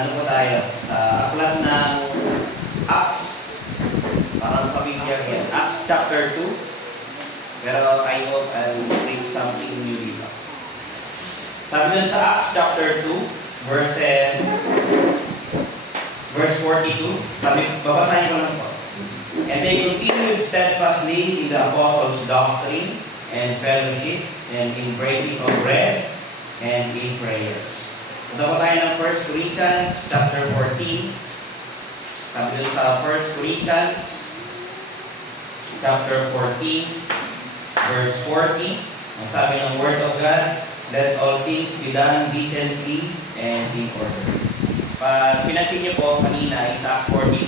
ano po tayo? Sa aklat ng Acts. Parang familiar yan. Acts chapter 2. Pero I hope I'll say something new dito. Sabi dun sa Acts chapter 2, verse 42. Sabi, babasahin ko lang po. And they continued steadfastly in the apostles' doctrine and fellowship and in breaking of bread and in prayers. Punta po tayo ng 1 Corinthians chapter 14. Sabi dun sa 1 Corinthians chapter 14, verse 40. Ang sabi ng Word of God, let all things be done decently and in order. Pag pinansin niyo po kanina, sa Acts 42,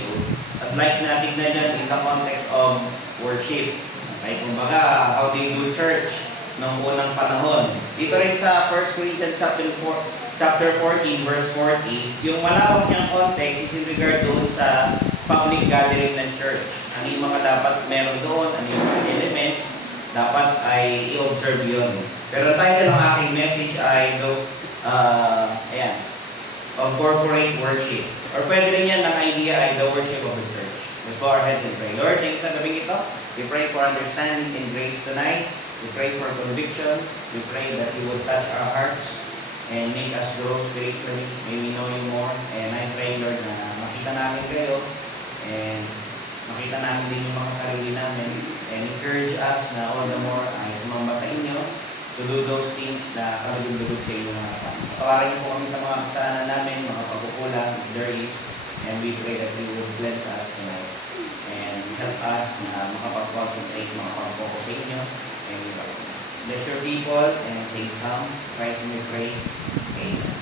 at like na tignan yan in the context of worship. Okay, kumbaga, how they do church noong unang panahon. Dito rin sa 1 Corinthians chapter 14, verse 40, yung malawak niyang context is in regard doon sa public gathering ng church. Ano yung mga dapat meron doon, ano yung mga elements, dapat ay i-observe yun. Pero title ng aking message ay ayan, of corporate worship. Or pwede rin yan, ang idea ay the worship of the church. Let's bow our heads and pray. Lord, thanks sa gabing ito. We pray for understanding and grace tonight. We pray for conviction. We pray that you would touch our hearts and make us grow spiritually. May we know you more. And I pray, Lord, na makita namin kayo and makita namin din yung mga sarili namin and encourage us na all the more ay sumamba sa inyo to do those things na kalugod-lugod sa inyo mga kapatid. Patawarin po kami sa mga kasalanan namin, mga pagkukulang, if there is, and we pray that you would bless us tonight and help us na makapag-concentrate, makapag-focus sa inyo and bless your people and say come, Christ we pray. Amen.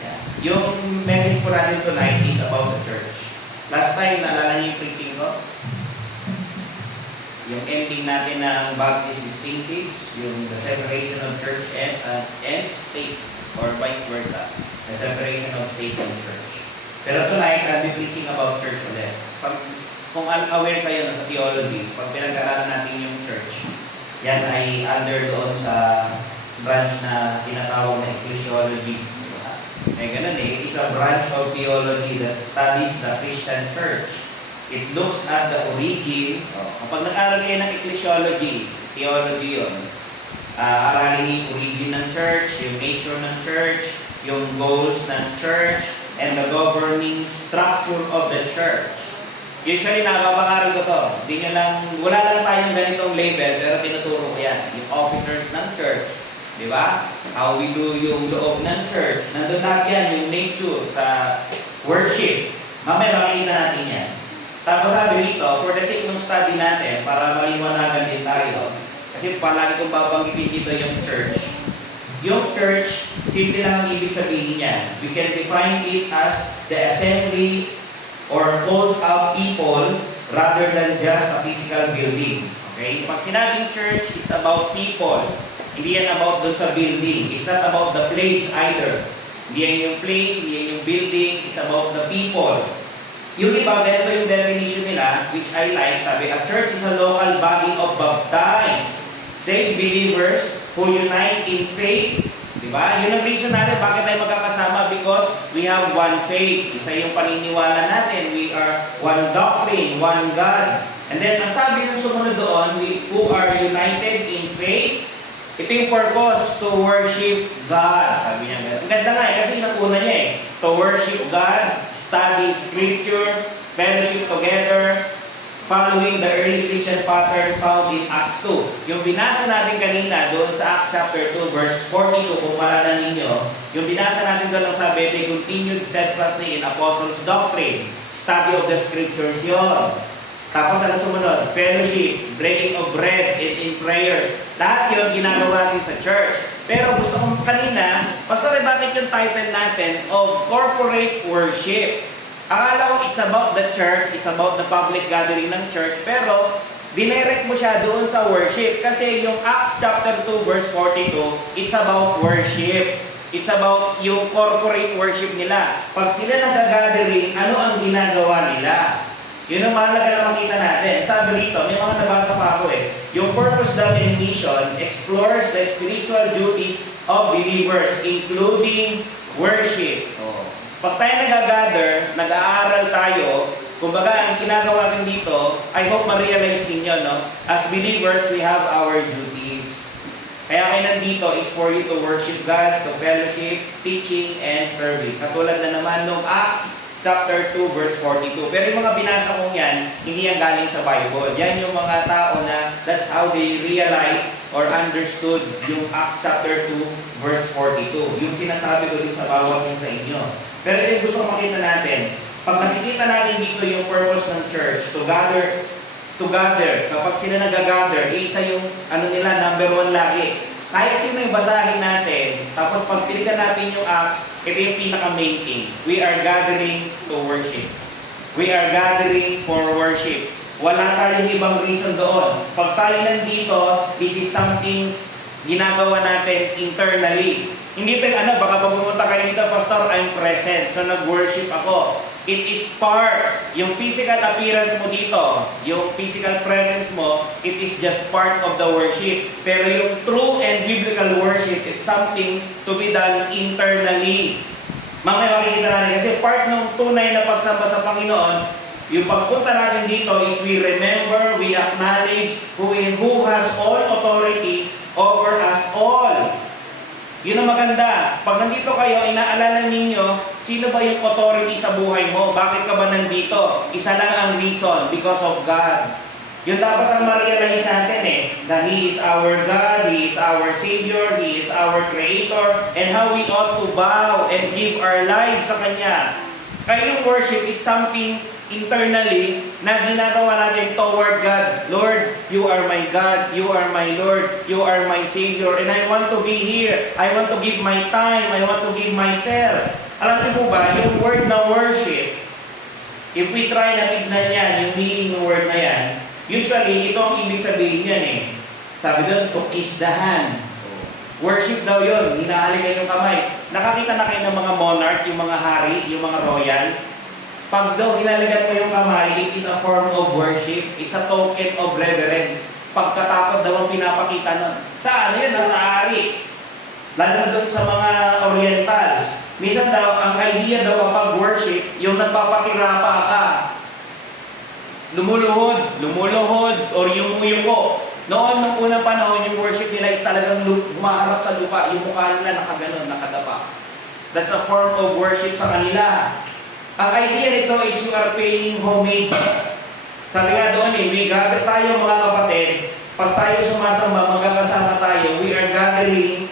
Yeah. Yung message po natin tonight is about the church. Last time, naalala niyo yung preaching ko? Yung ending natin ng Baptist distinctives, yung the separation of church and state, or vice versa, the separation of state and church. Pero tonight, I'll be preaching about church ulit. Kung aware kayo sa theology, pag pinag-aralan natin yung church, yan ay under doon sa branch na tinatawag na ecclesiology. May ganun It's a branch of theology that studies the Christian church. It looks at the origin. Kapag nag-aral kayo ng ecclesiology, theology yun, aralin yung origin ng church, yung nature ng church, yung goals ng church, and the governing structure of the church. Usually, nakapag-aral ko to. Wala lang tayong ganitong label, pero tinuturo ko yan. Yung officers ng church, di ba? How we do yung loob ng church. Nandun natin yan, yung nature sa worship. Mamaya makikita natin yan. Tapos sabi dito, for the sake ng study natin, para maliwanagan din tayo, kasi palagi kong babanggitin dito yung church. Yung church, simple lang ang ibig sabihin niya. We can define it as the assembly or called out people rather than just a physical building. Okay? Pag sinabing church, it's about people. Hindi yan about dun sa building. It's not about the place either. Hindi yan yung place, hindi yan yung building. It's about the people. Yung iba, ganito yung definition nila, which I like. Sabi, a church is a local body of baptized, saved believers who unite in faith. Diba? Yun ang reason natin bakit tayo magkakasama, because we have one faith. Isa yung paniniwala natin. We are one doctrine, one God. And then, ang sabi ng sumunod doon, we who are united in faith, ito yung purpose, to worship God. Sabi niya, ang ganda nga kasi nakuna niya to worship God, study Scripture, fellowship together, following the early Christian pattern found in Acts 2. Yung binasa natin kanina doon sa Acts chapter 2, verse 42, kung maalala ninyo, yung binasa natin doon ang sabi, they continued steadfastly in apostles' doctrine, study of the Scriptures yun. Tapos ano sumunod? Fellowship, breaking of bread, and in prayers. Lahat yun ginagawa natin sa church. Pero gusto kong kanina, Pastor, bakit yung title natin of corporate worship? Akala ko it's about the church, it's about the public gathering ng church, pero dinirect mo siya doon sa worship. Kasi yung Acts chapter 2 verse 42, it's about worship. It's about yung corporate worship nila. Pag sila nag-gathering, ano ang ginagawa nila? Yun ang mahalaga na makita natin. Sabi rito, may mga nabasa pa ako Yung purpose driven mission explores the spiritual duties of believers, including worship. Pag tayo nag-gather, nag-aaral tayo, kumbaga ang ginagawa din dito, I hope ma-realize ninyo, no? As believers, we have our duties. Kaya kayo nandito is for you to worship God, to fellowship, teaching, and service. Katulad na naman nung Acts chapter 2, verse 42. Pero yung mga binasa kong yan, hindi yan galing sa Bible. Yan yung mga tao na that's how they realized or understood yung Acts chapter 2, verse 42. Yung sinasabi ko din sa bawat yung sa inyo. Pero yung gusto kong makita natin, pag nakikita natin dito yung purpose ng church, to gather, kapag sila nag-gather, isa yung nila, number 1 lagi. Kahit sino yung basahin natin, tapos pag piligan natin yung Acts, ito yung pinaka-main thing. We are gathering to worship. We are gathering for worship. Wala tayong ibang reason doon. Pag tayo nandito, this is something ginagawa natin internally. Hindi tayo, baka pag pumunta kayo dito, Pastor, I'm present. So nag-worship ako. It is part, yung physical appearance mo dito, yung physical presence mo, it is just part of the worship. Pero yung true and biblical worship is something to be done internally. Mamaya makikita natin kasi part ng tunay na pagsamba sa Panginoon, yung pagpunta natin dito is we remember, we acknowledge who has all authority over us all. Yun ang maganda. Pag nandito kayo, inaalala ninyo, sino ba yung authority sa buhay mo? Bakit ka ba nandito? Isa lang ang reason, because of God. Yun dapat ang ma-realize natin that He is our God, He is our Savior, He is our Creator, and how we ought to bow and give our lives sa Kanya. Kaya yung worship, it's something internally na ginagawa natin toward God. Lord, you are my God, you are my Lord, you are my Savior, and I want to be here. I want to give my time, I want to give myself. Alam niyo po ba, yung word na worship, if we try na tignan yan, yung meaning ng word na yan, usually, ito ang ibig sabihin yan Sabi doon, to kiss the hand. Worship daw yun, hinahalikan yung kamay. Nakakita na kayo ng mga monarch, yung mga hari, yung mga royal. Pag daw hinaligan mo yung kamay, it is a form of worship. It's a token of reverence. Pagkatapos daw ang pinapakita nun. Sa yan? Sa hari. Lalo na doon sa mga orientals. Minsan daw, ang idea daw kapag worship, yung nagpapakirapa ka. Lumuluhod, or yumuko. Noon, nung unang panahon, yung worship nila is talagang humaharap sa lupa. Yung mukha nila nakaganon, nakadapa. That's a form of worship sa kanila. Ang idea nito is you are paying homage. Sabi nga doon we gather tayo mga kapatid, pag tayo sumasamba, magkakasama tayo, we are gathering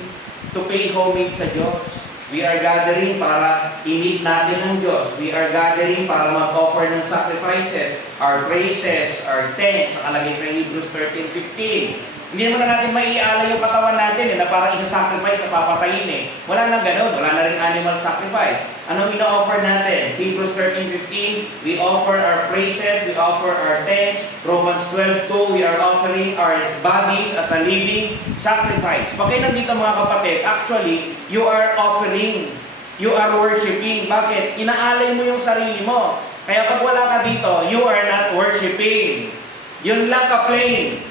to pay homage sa Diyos. We are gathering para i-meet natin ang Diyos. We are gathering para mag-offer ng sacrifices, our praises, our thanks, nakalagay sa Hebrews 13:15. Hindi naman na natin maiaalay yung katawan natin na parang isa-sacrifice na papatayin Wala nang ganun, wala na rin animal sacrifice. Anong ina-offer natin? Hebrews 13:15, we offer our praises, we offer our thanks. Romans 12:2, we are offering our bodies as a living sacrifice. Pag kayo nandito mga kapatid, actually, you are offering, you are worshiping. Bakit? Inaalay mo yung sarili mo. Kaya pag wala ka dito, you are not worshiping. Yun lang ka-plain.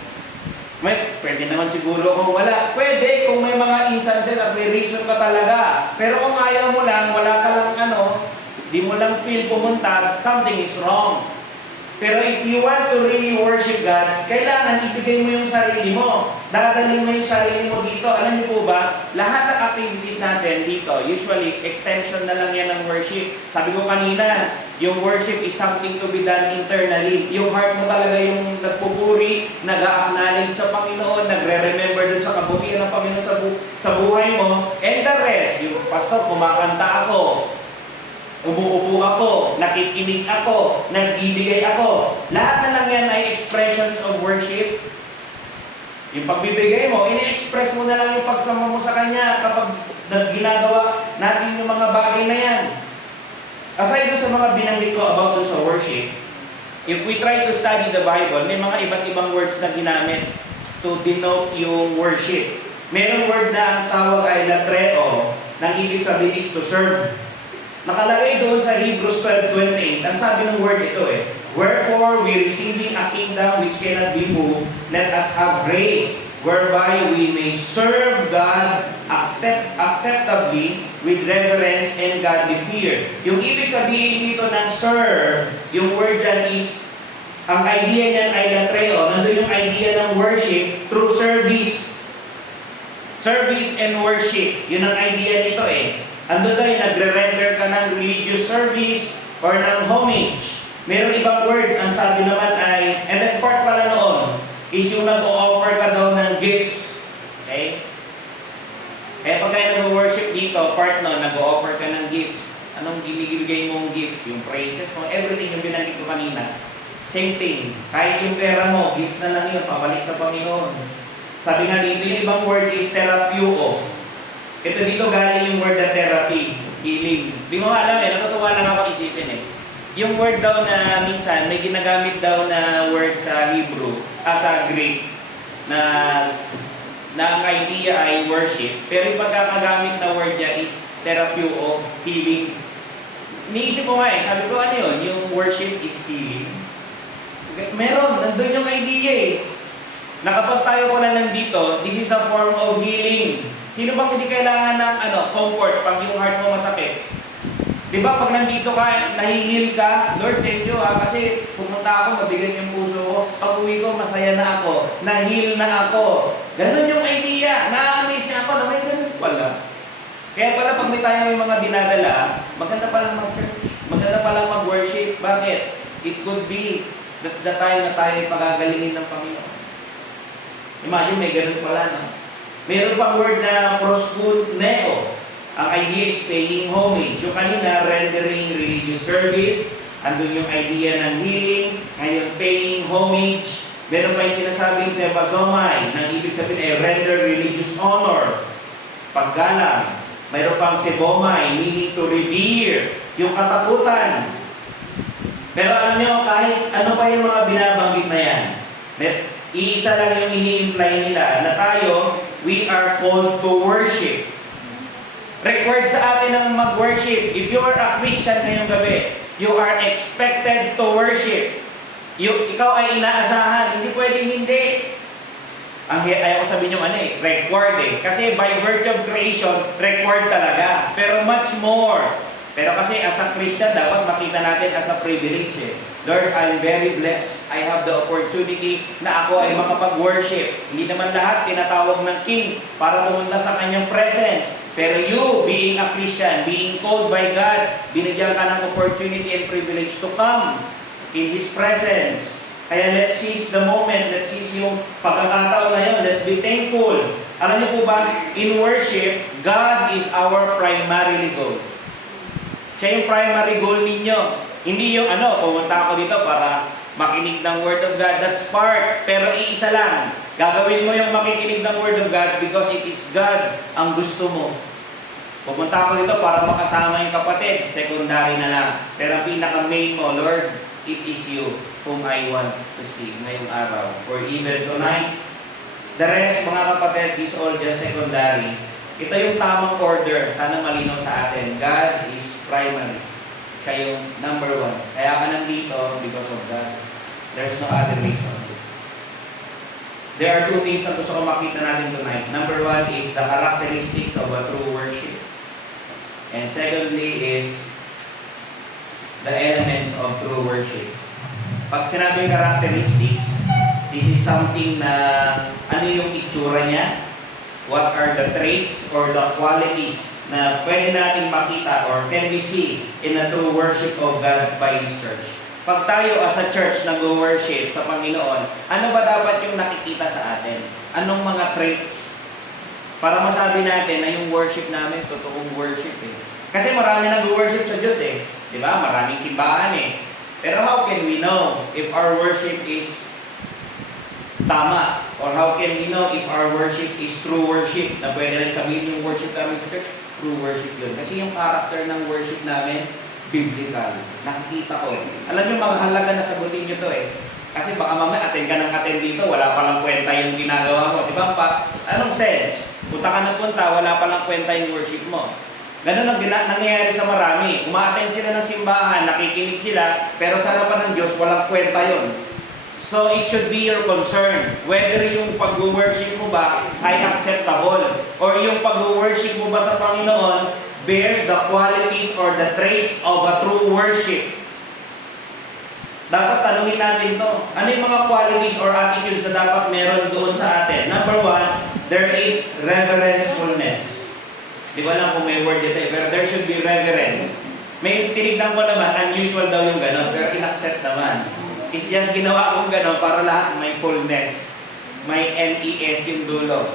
Pwede naman siguro kung wala. Pwede kung may mga instances at may reason ka talaga. Pero kung ayaw mo lang, wala ka lang di mo lang feel pumunta, something is wrong. Pero if you want to really worship God, kailangan ibigay mo yung sarili mo. Dadalhin mo yung sarili mo dito. Alam niyo po ba, lahat ng activities natin dito, usually, extension na lang yan ng worship. Sabi ko kanina, yung worship is something to be done internally. Yung heart mo talaga yung nagpupuri, nag-a-acknowledge sa Panginoon, nagre-remember dun sa kabutihan ng Panginoon sa buhay mo. And the rest, yung pastor, kumakanta ako, umuupo ako, nakikinig ako, nagbibigay ako. Lahat na lang yan ay expressions of worship. Yung pagbibigay mo, ini-express mo na lang yung pagsama mo sa Kanya kapag ginagawa natin yung mga bagay na yan. Aside sa mga binanggit ko about sa worship, if we try to study the Bible, may mga iba't ibang words na ginamit to denote yung worship. Merong word na ang tawag ay latreo, nang ibig sabihin is to serve. Nakalagay doon sa Hebrews 12:28, ang sabi ng word ito wherefore we receiving a kingdom which cannot be moved, let us have grace, whereby we may serve God acceptably with reverence and godly fear. Yung ibig sabihin dito ng serve, yung word dyan is, ang idea niyan ay latreo. Nandun yung idea ng worship through service. Service and worship. Yun ang idea nito eh. Ando tayo, nagre-render ka ng religious service or ng homage. Meron ibang word, ang sabi naman ay, and that part pala noon, is yung nag-o-offer ka daw ng gifts. Okay? Kaya pag kayo nag-worship dito, part noon, nag-o-offer ka ng gifts. Anong binibigay mong gifts? Yung praises mo, everything yung binanggit ko kanina. Same thing. Kahit yung pera mo, gifts na lang yun, pabalik sa Panginoon. Sabi nga dito, yung ibang word is therapeuo. Ito dito galing yung word na therapy, healing. Di mo alam eh, natutuwa lang ako isipin eh. Yung word daw na minsan, may ginagamit daw na word sa Hebrew, sa Greek, na ang idea ay worship. Pero yung pagkakagamit na word niya is therapeuo, healing. Iniisip ko nga eh, sabi ko ano yun, yung worship is healing. Meron, nandun yung idea eh. Na kapag tayo ko na nandito, this is a form of healing. Sino bang hindi kailangan ng comfort pag yung heart mo masakit? Di ba pag nandito ka, nahihil ka, Lord, thank you kasi pumunta ako, mabigat yung puso ko, pag uwi ko, masaya na ako, nahil na ako. Ganun yung idea, na-amaze niya ako na may ganun pala. Kaya pala pag may tayo may mga dinadala, maganda palang mag-church, maganda palang mag-worship. Bakit? It could be, that's the time na tayo pagagalingin ng Panginoon. Imagine, may ganun pala, no? Meron pang word na proskuneo. Ang idea is paying homage. Yung kanina, rendering religious service. Andun yung idea ng healing. Ngayon, paying homage. Meron pa yung sinasabing sebazomai. Nang ibig sabihin ay render religious honor. Paggalang. Meron pang sebomai, meaning to revere. Yung katakutan. Pero alam nyo, kahit ano pa yung mga binabanggit na yan, iisa lang yung ini-imply nila na tayo, we are called to worship. Required sa atin ang mag-worship. If you are a Christian ngayong gabi, you are expected to worship. Ikaw ay inaasahan, hindi pwedeng hindi. Ayaw ko sabihin yung required eh. Kasi by virtue of creation, required talaga. Pero much more. Pero kasi as a Christian, dapat makita natin as a privilege eh. Lord, I'm very blessed. I have the opportunity na ako ay makapag-worship. Hindi naman lahat tinatawag ng King para pumunta sa kanyang presence. Pero you, being a Christian, being called by God, binigyan ka ng opportunity and privilege to come in His presence. Kaya let's seize the moment, let's seize yung pagkakataon na yun, let's be thankful. Alam niyo po ba, in worship, God is our primary goal. Siya yung primary goal ninyo. Hindi yung pumunta ako dito para makinig ng Word of God. That's part. Pero iisa lang. Gagawin mo yung makikinig ng Word of God because it is God ang gusto mo. Pumunta ako dito para makasama yung kapatid. Secondary na lang. Pero ang pinaka-main mo, Lord, it is you whom I want to see ngayong araw. Or even tonight. The rest, mga kapatid, is all just secondary. Ito yung tamang order. Sana malinaw sa atin. God is primary. Siya yung number one. Kaya ka nandito because of that. There's no other reason. There are two things na gusto ko makita natin tonight. Number one is the characteristics of a true worship. And secondly is the elements of true worship. Pag sinabing characteristics, this is something na ano yung itsura niya? What are the traits or the qualities na pwede nating makita or can we see in a true worship of God by His church? Pag tayo as a church nag-worship sa Panginoon, ano ba dapat yung nakikita sa atin? Anong mga traits? Para masabi natin na yung worship namin, totoong worship eh. Kasi marami nag-worship sa Diyos eh. Di ba? Maraming simbahan eh. Pero how can we know if our worship is tama? Or how can we know if our worship is true worship? Na pwede lang sabihin yung worship namin sa church, true worship yun. Kasi yung character ng worship namin, biblical. Nakikita ko. Alam nyo, maghalaga na sagutin nyo to eh. Kasi baka mamaya attend ka ng attend dito, wala palang kwenta yung ginagawa mo. Di ba? Anong sense? Punta ka ng punta, wala palang kwenta yung worship mo. Ganun ang nangyayari sa marami. Uma-attend sila ng simbahan, nakikinig sila, pero sa harapan ng Diyos, walang kwenta yun. So it should be your concern whether yung pag-worship mo ba ay acceptable or yung pag-worship mo ba sa Panginoon bears the qualities or the traits of a true worship. Dapat tanungin natin to. Ano yung mga qualities or attitudes na dapat meron doon sa atin? Number one, there is reverencefulness. Di ko alam kung may word dito pero there should be reverence. May tinignan ko naman, unusual daw yung gano'n, pero in-accept naman. It's just ginawa kong gano'n para lahat may fullness. May NES yung dulo.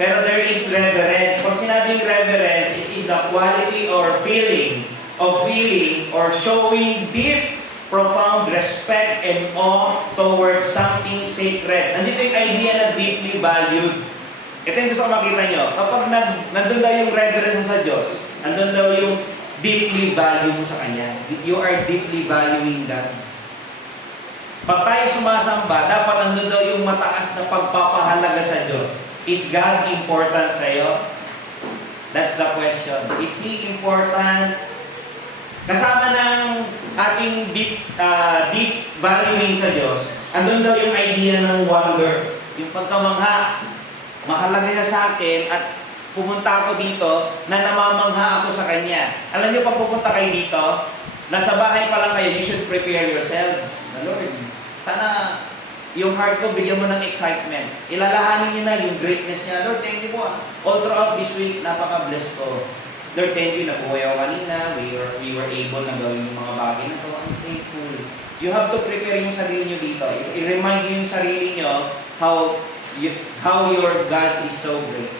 Pero there is reverence. Pag sinabing reverence, it is the quality or feeling or showing deep, profound respect and awe towards something sacred. Nandito yung idea na deeply valued. Ito yung gusto ko makita nyo. Kapag nandun daw yung reverence mo sa Diyos, nandun daw yung deeply value mo sa Kanya. You are deeply valuing God. Pag tayo sumasamba, dapat nandun daw yung mataas na pagpapahalaga sa Diyos. Is God important sa iyo? That's the question. Is He important? Kasama ng ating deep valuing sa Diyos, andun daw yung idea ng wonder. Yung pagkamangha, mahalaga siya sa akin at pumunta ako dito na namamangha ako sa Kanya. Alam niyo, pag pupunta kayo dito, nasa bahay pa lang kayo, you should prepare yourselves. Lord, sana yung heart ko, bigyan mo ng excitement. Ilalahanin niyo na yung greatness niya. Lord, thank you po. All throughout this week, napaka-blessed ko. Lord, thank you, nabuhay ako kanina. We were able na gawin yung mga bagay na to. I'm thankful. You have to prepare yung sarili niyo dito. I-remind niyo yung sarili niyo how your God is so great.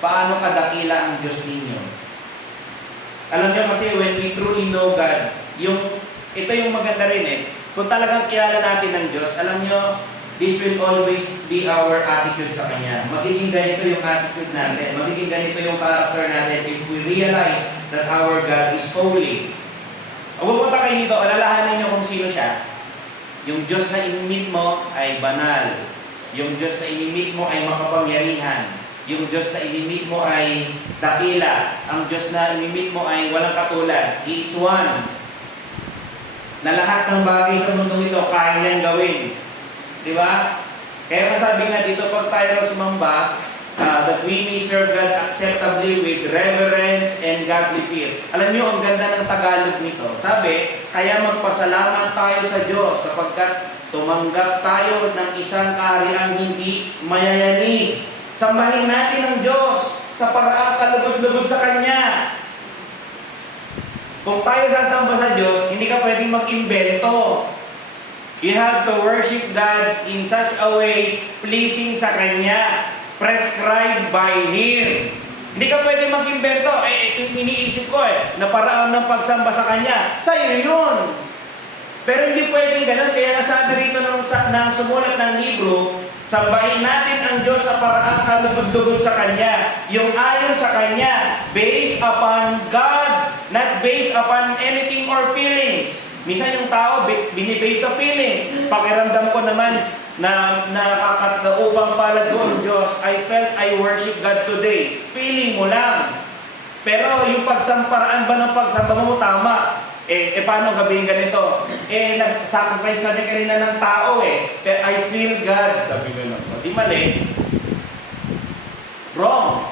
Paano kadakila ang Diyos ninyo? Alam niyo kasi when we truly know God, ito yung maganda rin eh. Kung talagang kilala natin ng Diyos, alam niyo, this will always be our attitude sa Kanya. Magiging ganito yung attitude natin. Magiging ganito yung character natin if we realize that our God is holy. Huwag punta kayo dito, alalahanin niyo kung sino siya. Yung Diyos na inimit mo ay banal. Yung Diyos na inimit mo ay makapangyarihan. Yung Diyos na inimit mo ay dakila. Ang Diyos na inimit mo ay walang katulad. He is one. Na lahat ng bagay sa mundong ito kaya niyang gawin. Di ba? Kaya masabi nga dito, pag tayo sumamba, that we may serve God acceptably with reverence and godly fear. Alam niyo, ang ganda ng Tagalog nito. Sabi, kaya magpasalamat tayo sa Diyos sapagkat tumanggap tayo ng isang kahariang hindi mayayani. Sambahin natin ang Diyos sa paraang kalugod-lugod sa Kanya. Kung tayo sasamba sa Diyos, hindi ka pwedeng mag-imbento. You have to worship God in such a way pleasing sa Kanya, prescribed by Him. Hindi ka pwedeng mag-imbento. Ito iniisip ko na paraan ng pagsamba sa Kanya. Sa'yo yun. Pero hindi pwedeng ganun. Kaya nasabi rito ng sumulat ng libro, sambahin natin ang Diyos sa paraang kalugod-lugod sa Kanya. Yung ayon sa Kanya, based upon God, not based upon anything or feelings. Minsan yung tao, binibase sa feelings. Pakiramdam ko naman na nakakataupang palad doon, Diyos, I felt I worship God today. Feeling mo lang. Pero yung pagsamparaan ba ng pagsamba mo, tama. Paano gabihin ganito? Nag-sacrifice ka din kanina ng tao Pero I feel God. Sabi ko lang, di mali. Wrong.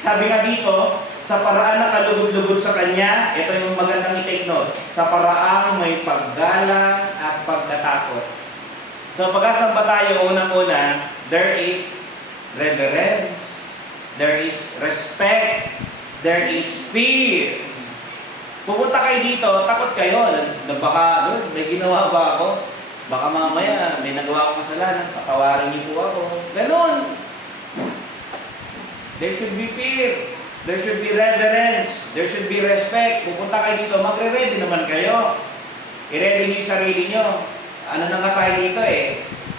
Sabi nga dito, sa paraan na kalugod-lugod sa Kanya, ito yung magandang i-take note, sa paraang may paggalang at pagkatakot. So pag-asamba tayo, unang-una, there is reverence, there is respect, there is fear. Pupunta kayo dito, takot kayo. Baka, may ginawa ba ako? Baka mamaya, may nagawa akong kasalanan, patawarin niyo po ako. Ganon. There should be fear. There should be reverence. There should be respect. Pupunta kayo dito, magre-ready naman kayo. I-ready niyo yung sarili niyo. Ano na nga tayo dito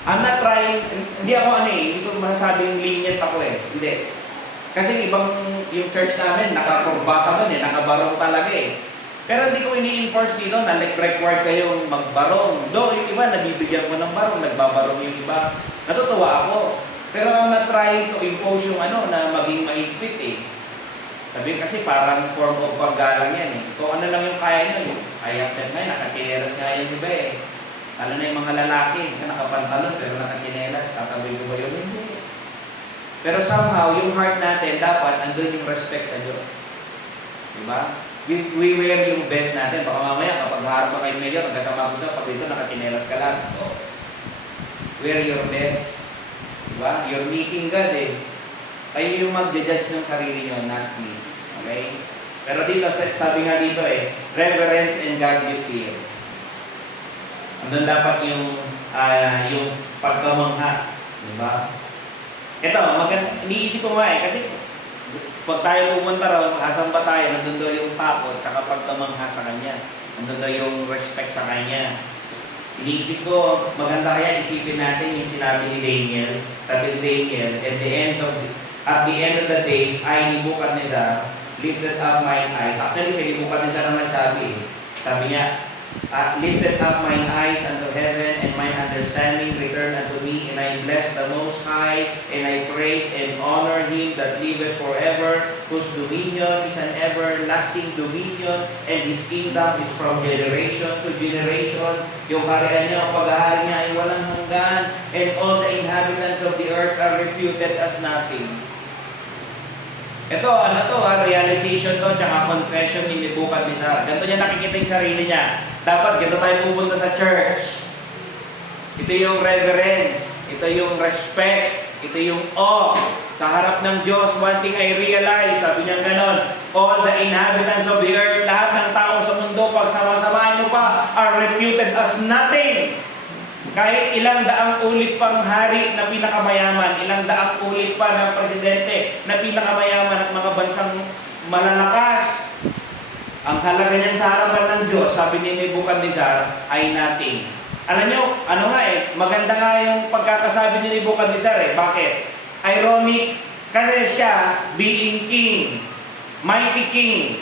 I'm not trying, hindi ako hindi ko masasabing lenient ako Hindi. Kasi yung church namin, nakakurbata doon nakabarong talaga Pero hindi ko ini-enforce dito na required kayong magbarong. Yung iba, nabibigyan ko ng barong, nagbabarong yung iba. Natutuwa ako. Pero I'm not trying to impose yung na maging mahigpit Sabi kasi parang form of paggalang yan Kung ano lang yung kaya nyo, I accept nga, nakachineras nga yung iba Lalo na yung mga lalaki, kasi nakapantalon pero nakachinelas, tataboy ko ba yun? Hindi. Pero somehow, yung heart natin, dapat andun yung respect sa Diyos. Diba? We wear yung best natin. Baka mamaya, kapag harap pa kayo mayor, nagkasama ko sa pag dito, nakachinelas ka lang. Oh. Wear your best. Diba? You're meeting God eh. Kayo yung mag-judge ng sarili nyo, not me. Okay? Pero dito, sabi nga dito eh, reverence and godly fear. Andun dapat yung pagkamangha. Diba? Ito, iniisip ko nga eh, kasi pag tayo pumunta raw, asan ba tayo, nandun daw yung takot, tsaka pagkamangha sa Kanya. Nandun daw yung respect sa Kanya. Iniisip ko, maganda kaya isipin natin yung sinabi ni Daniel. Sabi ni Daniel, at the end of the days, I, Nebuchadnezzar, lifted up mine eyes. Actually, si Nebuchadnezzar naman sabi. Sabi niya, lifted up mine eyes unto heaven, and mine understanding returned unto me, and I bless the Most High, and I praise and honor Him that liveth forever, whose dominion is an everlasting dominion, and His kingdom is from generation to generation. Yung kaharian niya, ang paghahari niya ay walang hanggan, and all the inhabitants of the earth are reputed as nothing. Ito, realization to, tsaka confession ni Nebuchadnezzar. Ganito niya nakikita yung sarili niya. Dapat ganito tayo pupunta sa church. Ito yung reverence, ito yung respect, ito yung awe. Sa harap ng Diyos, one thing I realize, sabi niya ganon, all the inhabitants of the earth, lahat ng tao sa mundo, pag sama-samahan nyo pa, are reputed as nothing. Kahit ilang daang ulit pang hari na pinakamayaman, ilang daang ulit pa ng presidente na pinakamayaman at mga bansang malalakas, ang halaga niyan sa harapan ng Diyos, sabi ni Nebuchadnezzar, ay nothing. Alam nyo, maganda nga yung pagkakasabi ni Nebuchadnezzar eh. Bakit? Ironic, kasi siya, being king, mighty king,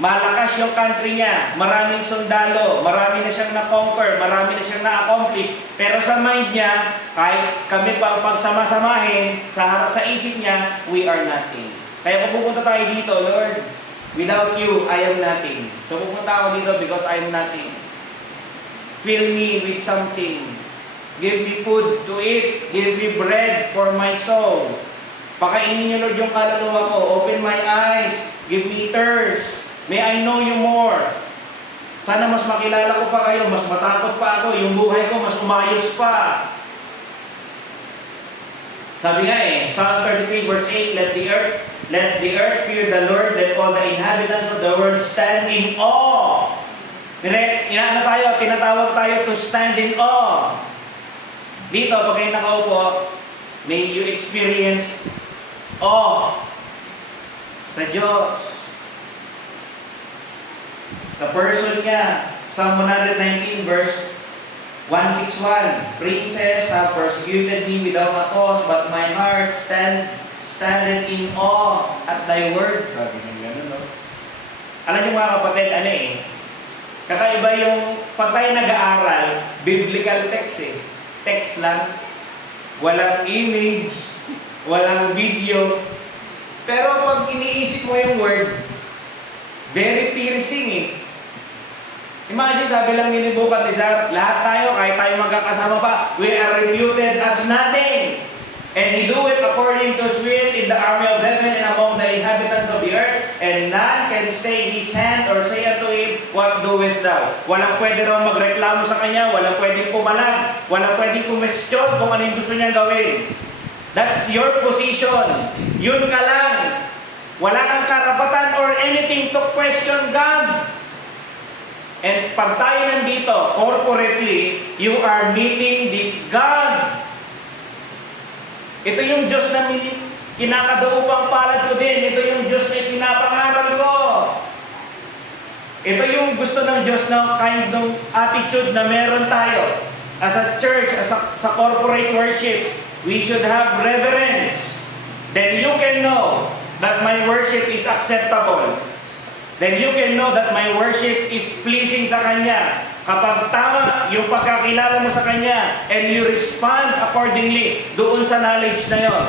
malakas yung country niya, maraming sundalo, marami na siyang na-conquer, marami na siyang na-accomplish, pero sa mind niya, kahit kami pang pagsama-samahin, sa harap sa isip niya, we are nothing. Kaya pupunta tayo dito, Lord, without you, I am nothing. So pupunta ako dito because I am nothing. Fill me with something. Give me food to eat. Give me bread for my soul. Pakainin niyo, Lord, yung kaluluwa ko. Open my eyes. Give me thirst. May I know you more. Sana mas makilala ko pa kayo, mas matakot pa ako, yung buhay ko mas umayos pa. Sabi nga Psalm 33 verse 8, let the earth fear the Lord, let all the inhabitants of the world stand in awe. Tinatawag tayo to stand in awe. Dito, pag kayo nakaupo, may you experience awe sa Diyos. Sa person niya, Psalm 119 verse 161, Princes have persecuted me without a cause, but my heart standeth in awe at thy word. Sabi niya gano'n, no? Alam niyo mga kapatid, kakaiba yung pag tayo nag-aaral, biblical text eh. Text lang, walang image, walang video. Pero pag iniisip mo yung word, very piercing eh. Imagine, sabi lang ni Nebuchadnezzar, lahat tayo, kahit tayo magkakasama pa, we are reputed as nothing. And he doeth according to spirit in the army of heaven and among the inhabitants of the earth, and none can stay his hand or say unto him, what doest thou? Walang pwede raw magreklamo sa kanya, walang pwedeng pumalag, walang pwedeng kumestyon kung ano yung gusto niyang gawin. That's your position. Yun ka lang. Wala kang karapatan or anything to question God. And pag tayo nandito, corporately, you are meeting this God. Ito yung Diyos na kinakadaupang palad ko din. Ito yung Diyos na ipinapangaral ko. Ito yung gusto ng Diyos na kind of attitude na meron tayo. As a church, sa corporate worship, we should have reverence. Then you can know that my worship is acceptable. Then you can know that my worship is pleasing sa Kanya. Kapag tama yung pagkakilala mo sa Kanya and you respond accordingly doon sa knowledge na yon.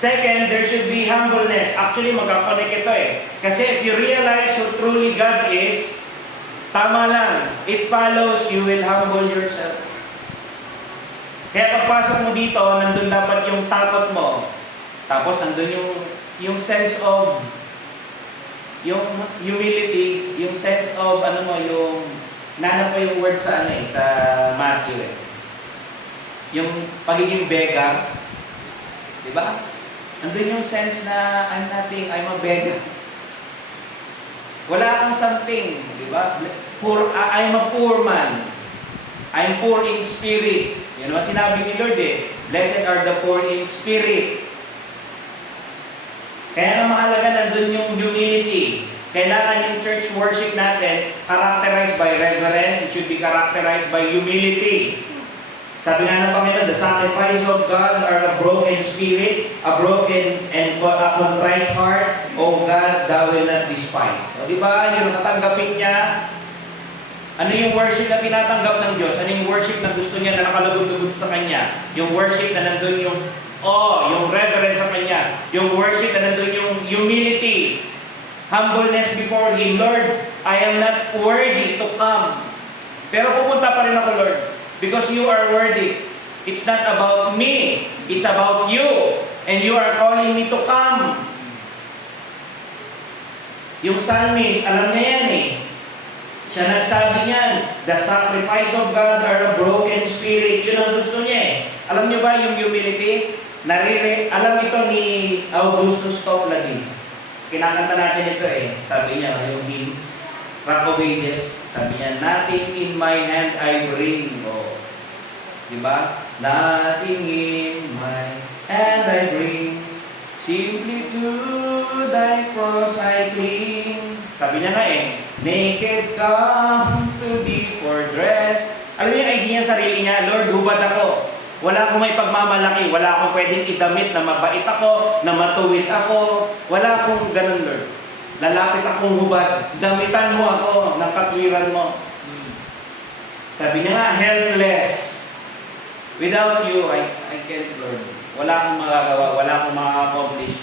Second, there should be humbleness. Actually, magkakonek ito eh. Kasi if you realize who truly God is, Tama lang. It follows, you will humble yourself. Kaya pagpasok mo dito, nandun dapat yung takot mo. Tapos nandun yung sense of, yung humility, yung sense of, yung, nanap ko yung word sa sa Matthew Yung pagiging beggar. Diba? Nandun yung sense na, I'm a beggar. Wala akong something, di ba? I'm a poor man. I'm poor in spirit. Yun naman sinabi ni Lord Blessed are the poor in spirit. Kaya na mahalaga nandun yung humility. Kailangan yung church worship natin characterized by reverence. It should be characterized by humility. Sabi nga ng Panginoon, the sacrifice of God are a broken spirit, a broken and a contrite heart, O God, Thou will not despise. O diba, yung natatanggapin niya, ano yung worship na tinatanggap ng Diyos? Ano yung worship na gusto niya na nakalugod-lugod sa Kanya? Yung worship na nandun yung yung reverence sa Kanya. Yung worship na nandun yung humility. Humbleness before Him. Lord, I am not worthy to come. Pero pupunta pa rin ako, Lord. Because you are worthy. It's not about me. It's about you. And you are calling me to come. Yung psalmist, alam niya yan Siya nagsabi niyan, the sacrifice of God are a broken spirit. Yun ang gusto niya Alam niyo ba yung humility? Alam ito ni Augustus Toplady. Kinakanta natin ito Sabi niya, yung hymn, Rock of Ages. Sabi niya, nothing in my hand I bring. Diba? Nothing in my hand I bring. Simply to thy cross I cling. Sabi niya nga naked come to thee for dress. Alam niyo yung idea niya sarili niya, Lord, hubad ako. Wala akong may pagmamalaki. Wala akong pwedeng idamit na mabait ako, na matuwid ako. Wala akong ganun, Lord. Lalapit akong hubad. Damitan mo ako ng katwiran mo. Sabi niya nga, helpless. Without you, I can't, Lord. Wala akong magagawa, wala akong maka-accomplish.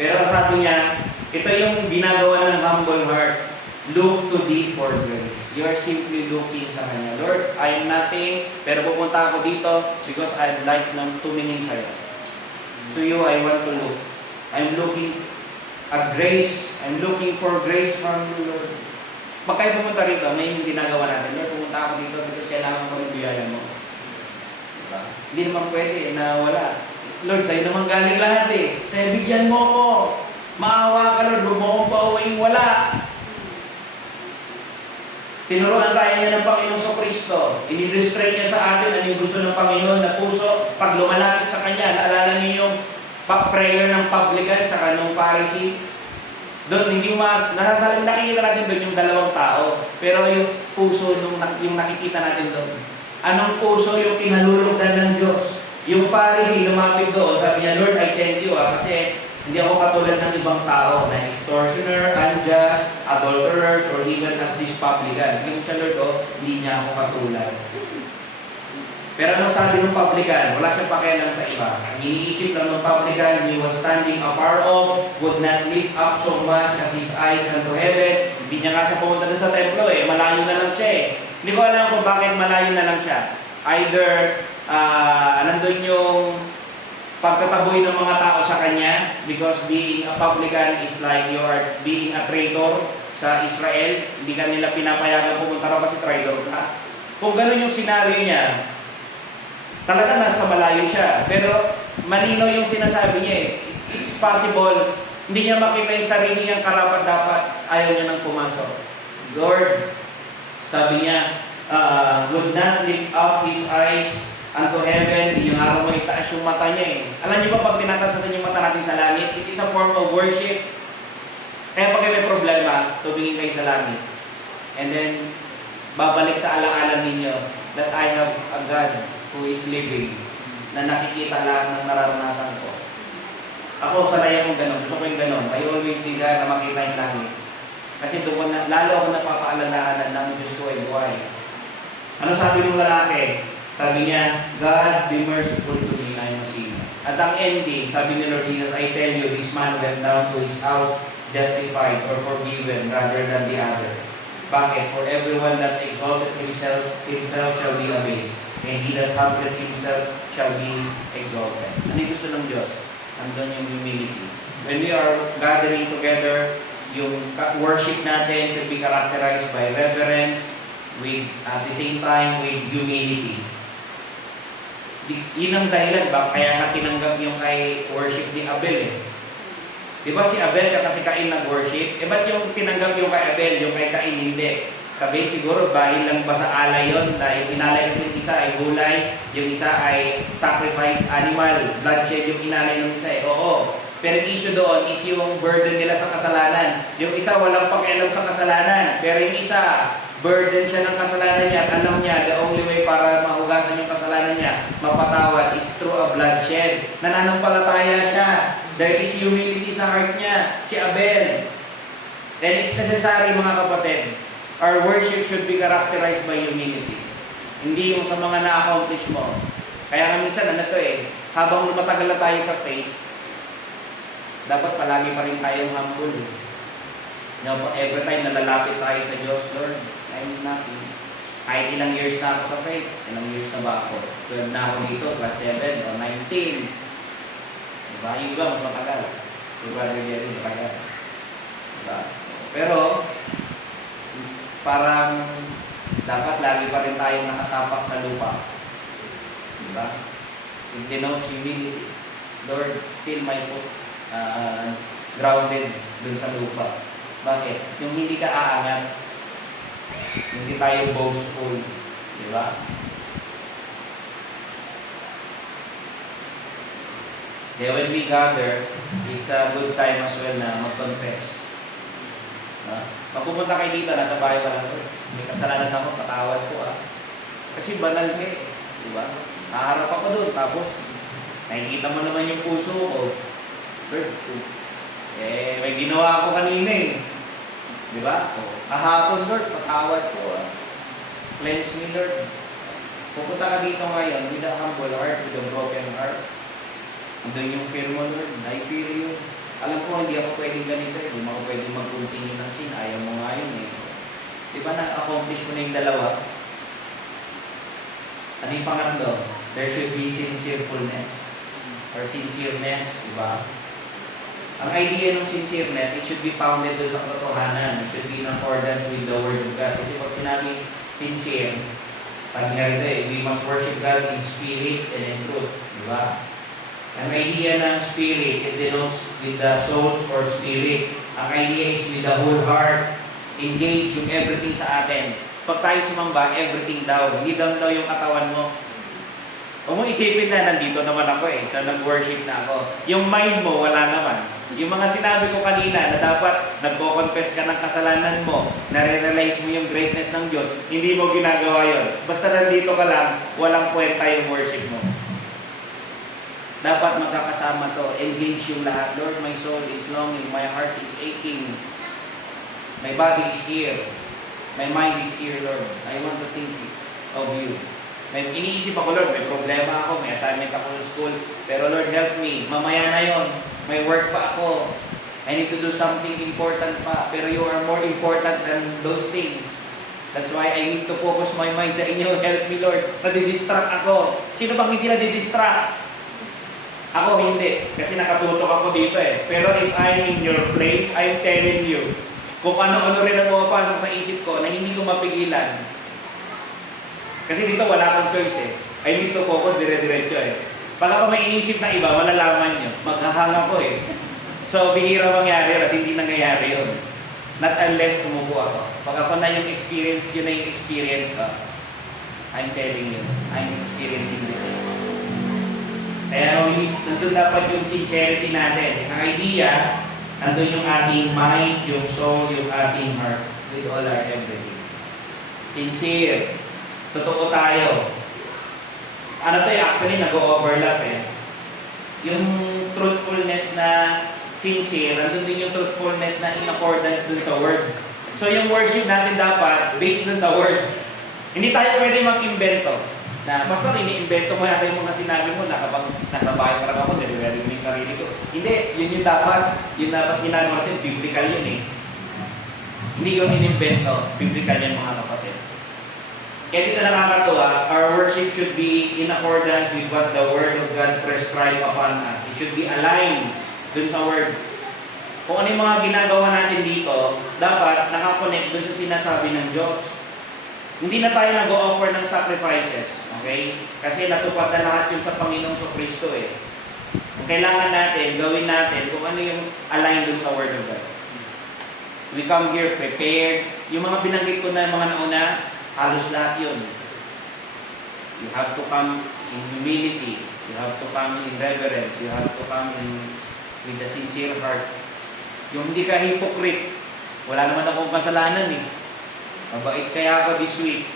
Pero sabi niya, ito yung ginagawa ng humble heart. Look to thee for grace. You are simply looking sa Kanya. Lord, I am nothing, pero pupunta ako dito because I'd like nang tumingin sa'yo. To you, I want to look. I'm looking at grace. I'm looking for grace from you, Lord. Pag kayo pumunta rito, may ginagawa natin. Lord, pumunta ako dito because kailangan ko ng biyaya mo. Diba? Hindi naman pwede na wala. Lord, sa'yo naman galing lahat Kaya bigyan mo ko. Maawa ka, Lord. Huwag mo akong pauwiing wala. Tinuruan tayo niya ng Panginoon sa Kristo. Inilustrate niya sa atin ano yung gusto ng Panginoon na puso. Pag lumalapit sa Kanya, naalala niyo yung prayer ng publican tsaka nung Pharisee. Doon, nakikita natin doon yung dalawang tao. Pero yung puso, yung nakikita natin doon. Anong puso yung pinalulugdan ng Diyos? Yung Pharisee, lumapit doon, sabi niya, Lord, I thank you kasi hindi ako katulad ng ibang tao na extortioner, unjust, adulterers, or even as this publican. Yung siya, Lord, hindi niya ako katulad. Pero anong sabi ng publican? Wala siyang pakialam sa iba. Ang iniisip lang ng publican, he was standing afar off, would not lift up so much as his eyes unto heaven. Hindi niya nga siya pumunta doon sa templo malayo na lang siya Hindi ko alam kung bakit malayo na lang siya. Either, nandun yung pagtataboy ng mga tao sa kanya because being a publican is like you are being a traitor sa Israel. Hindi ka nila pinapayagan pumunta raw kasi traitor ka. Kung gano'n yung senaryo niya, talaga nasa malayo siya. Pero malinaw yung sinasabi niya It's possible, hindi niya makita yung sarili niyang karapat-dapat, ayaw niya nang pumasok. Lord, sabi niya, would not lift up his eyes unto heaven, yung araw mo itaas yung mata niya Alam niyo ba pag tinataas natin yung mata natin sa langit, it is a form of worship. Kaya pag may problema, tumingin kayo sa langit. And then, babalik sa alaala ninyo that I have a God who is living, na nakikita lahat ng nararanasan ko. Ako, sanay akong gano'n. Gusto ko yung gano'n. I always desire na makita yung langit. Kasi doon, lalo ako napapaalalahanan ng Diyos ko ay buhay. Ano sabi ng lalaki? Sabi niya, God, be merciful to me, I am a sinner. At ang ending, sabi ni Lord Jesus, I tell you, this man went down to his house justified or forgiven rather than the other. Bakit? For everyone that exalted himself shall be abased, and he that humbleth himself shall be exalted. Ano yung gusto ng Diyos? Andun yung humility. When we are gathering together, yung worship natin should be characterized by reverence, with at the same time with humility. Yun ang dahilan ba kaya nga tinanggap yung kay worship ni Abel eh. Di ba si Abel at si Cain nag-worship? Eh ba't yung tinanggap yung kay Abel, yung kay Cain hindi? Sabihin siguro dahil lang ba sa alay yun? Dahil inalay kasi yung isa ay gulay, yung isa ay sacrifice animal, bloodshed yung inalay ng isa eh. Oo. Pero ang issue doon is yung burden nila sa kasalanan. Yung isa walang pakialam sa kasalanan. Pero yung isa, burden siya ng kasalanan niya at alam niya, the only way para mahugasan yung kasalanan niya, mapatawad is through a bloodshed. Nananampalataya siya. There is humility sa heart niya, si Abel. And it's necessary mga kapatid, our worship should be characterized by humility. Hindi yung sa mga na-accomplish mo. Kaya nga minsan, ano to eh, habang matagal na tayo sa faith, dapat palagi pa rin tayong humble. Every time nalalapit tayo sa Diyos, Lord, I'm nothing. Kahit ilang years na ako sa faith, ilang years na ba ako? 12 na ako dito, class 7 o 19. Diba? Yung iba, mas matagal. Si Brother Jerry, kaya. Diba? Pero, parang dapat lagi pa rin tayong nakatapak sa lupa. Diba? It denotes humility. Lord, still my foot grounded dun sa lupa. Bakit? Yung hindi ka aangat, hindi tayo boastful. Diba? Then when we gather, it's a good time as well na mag-confess. Pag pumunta kayo dito, nasa bahay pa lang, may kasalanan ako, patawad ko Kasi banal nga eh. Diba? Naharap ako doon, tapos nakikita mo naman yung puso ko. Lord, may ginawa ako kanina eh. Diba? Kahapon, Lord, patawad ko Cleanse me, Lord. Pupunta ka dito ngayon with a humble heart, with a broken heart. Andun yung fear mo, Lord. I fear you. Alam ko, hindi ako pwedeng ganito eh. Hindi mo ako pwedeng mag-continue ng sin. Ayaw mo nga yun eh. Diba na-accomplish mo na yung dalawa? Ano yung pangatlo? There should be sincerefulness. Or sincereness. Diba? Ang idea ng sincereness, it should be founded doon sa katotohanan. It should be in accordance with the Word of God. Kasi pag sinabi sincere, pag narito eh, we must worship God in spirit and in truth. Diba? Ang idea ng spirit, it denotes with the souls or spirits. Ang idea is with the whole heart. Engage yung everything sa atin. Pag tayo sumamba, everything daw. Hindi daw yung katawan mo. Huwag mo isipin na nandito naman ako eh. So nag-worship na ako. Yung mind mo, wala naman. Yung mga sinabi ko kanina na dapat nagko-confess ka ng kasalanan mo, nare-realize mo yung greatness ng Diyos, hindi mo ginagawa yon. Basta nandito ka lang, walang kwenta yung worship mo. Dapat magkakasama to. Engage yung lahat. Lord, my soul is longing. My heart is aching. My body is here. My mind is here, Lord. I want to think of you. May iniisip ako, Lord. May problema ako. May assignment ako sa school. Pero Lord, help me. Mamaya na yon. May work pa ako. I need to do something important pa. Pero you are more important than those things. That's why I need to focus my mind sa inyo. Help me, Lord. Nadidistract ako. Sino bang hindi nadidistract? Ako hindi, kasi nakatutok ako dito eh. Pero if I'm in your place, I'm telling you, kung ano-ano rin ang pumapasok sa isip ko na hindi ko mapigilan. Kasi dito wala kang choice eh. I need to focus dire-diretso eh. Pag ako may inisip na iba, malalaman nyo. Maghahang ako eh. So, bihira mangyari at hindi nangyayari yun. Not unless umupo ako. Pag ako na yung experience, yun na yung experience ko. I'm telling you, I'm experiencing the same. Kaya nandun dapat yung sincerity natin. Ang idea, nandun yung ating mind, yung soul, yung ating heart, with all our everything. Sincere. Totoo tayo. Ano to actually nag-overlap eh. Yung truthfulness na sincere, nandun din yung truthfulness na in accordance dun sa word. So yung worship natin dapat based dun sa word. Hindi tayo pwede mag-invento. Na basta ini-invento mo natin yung mga sinabi mo na kapag nasa bahay ka lang ako, nire-ready mo yung sarili ko. Hindi, yun yung dapat ginagawa natin, biblical yun eh. Hindi yun inimbento. Biblical yan mga kapatid. Kaya dito nakakatuwa, our worship should be in accordance with what the Word of God prescribed upon us. It should be aligned dun sa Word. Kung ano yung mga ginagawa natin dito, dapat nakakonect dun sa sinasabi ng Diyos. Hindi na tayo nag-o-offer ng sacrifices. Okay? Kasi natupad na lahat yun sa Panginoong Kristo eh. Ang kailangan natin, gawin natin kung ano yung aligned dun sa Word of God. We come here prepared. Yung mga binanggit ko na mga nauna, halos lahat yun. You have to come in humility. You have to come in reverence. You have to come with a sincere heart. Yung hindi ka hypocrite. Wala naman akong kasalanan eh. Mabait kaya ako this week.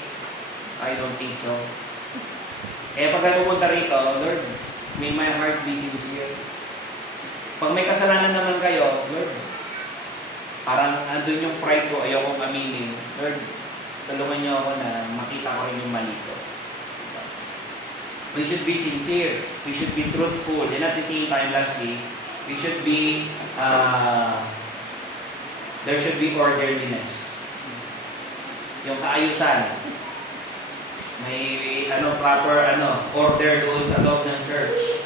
I don't think so. Kaya pag pupunta rito, Lord, may my heart be sincere. Pag may kasalanan naman kayo, Lord, parang andun yung pride ko, ayokong aminin. Lord, tulungan niyo ako na makita ko rin yung mali ko. We should be sincere. We should be truthful. And at the same time, lastly, we should be, there should be orderliness. Yung kaayusan. May proper order doon sa loob ng church.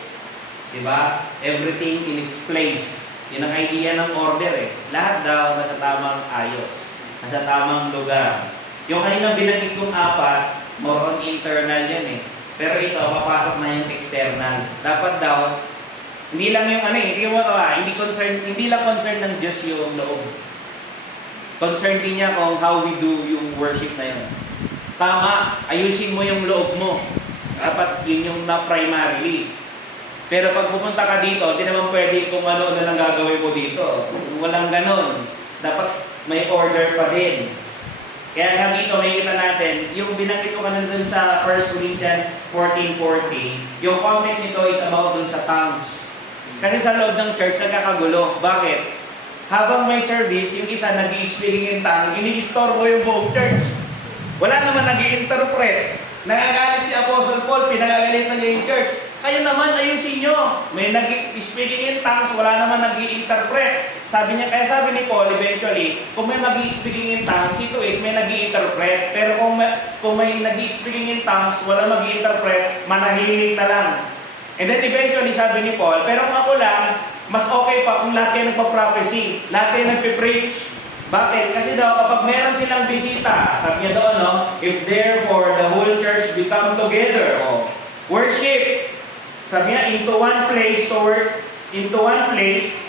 Diba? Everything in its place. Yun ang idea ng order eh. Lahat daw nasa tamang ayos. Nasa tamang lugar. Yung kanina binanggit kong apat, more on internal yan eh. Pero ito, papasok na yung external. Dapat daw, hindi lang yung hindi lang concern ng Diyos yung loob. Concern din niya kung how we do yung worship na yun. Tama, ayusin mo yung loob mo. Dapat yun yung na primarily. Pero pag pupunta ka dito, di naman pwede kung ano na lang gagawin mo dito. Walang ganon. Dapat may order pa din. Kaya nga dito, makikita natin, yung binanggit ko kanina dun sa 1 Corinthians 14:40, yung context nito is about dun sa tongues. Kasi sa loob ng church, nagkakagulo. Bakit? Habang may service, yung isa nag-i-speaking in tongue, ini-store mo yung buong church. Wala naman nag-i-interpret. Nagagalit si Apostle Paul, pinagagalitan niya yung church. Kayo naman, ayusin nyo. May nag-i-speaking in tongues, wala naman nag-i-interpret. Sabi niya, kaya sabi ni Paul, eventually, kung may nag-i-speaking in tongues, see to it, may nag-i-interpret. Pero kung may nag-i-speaking in tongues, wala mag-i-interpret, manahimik na lang. And then eventually, sabi ni Paul, pero kung ako lang, mas okay pa kung lahat kayo nagpa-prophecy, lahat kayo nagpe-preach. Bakit? Kasi daw, kapag meron silang bisita, sabi niya doon, if therefore the whole church become together, worship, sabi niya, into one place,